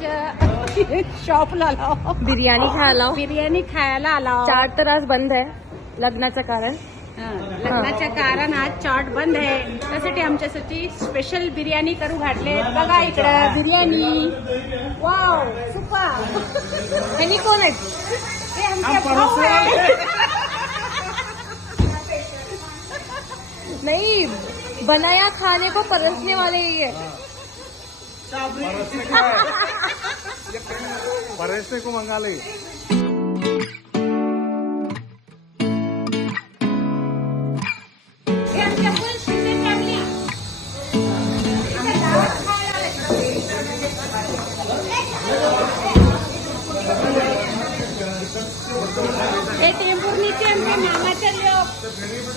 चाटच्या शॉपला आलो, बिर्याणी खायला. बिर्याणी खायला आलो. चाट तर आज बंद आहे लग्नाचं कारण. लग्नाच्या कारण आज चाट बंद आहे, त्यासाठी आमच्यासाठी स्पेशल बिर्याणी करू घातले. बघा इकडं बिर्याणी. Wow super. आणि कोण आहेत? हे आमचे भाऊ आहे. नहीं, बनाया खाने को परसने वाले ही है. परसने को मंगा ले.